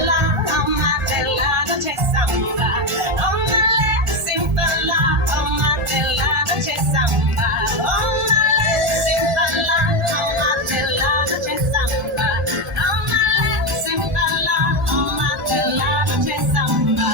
simple, amatela, noche samba. Ómale, simple, amatela, noche samba. Ómale, simple, amatela, noche samba. Ómale, simple, amatela, noche samba.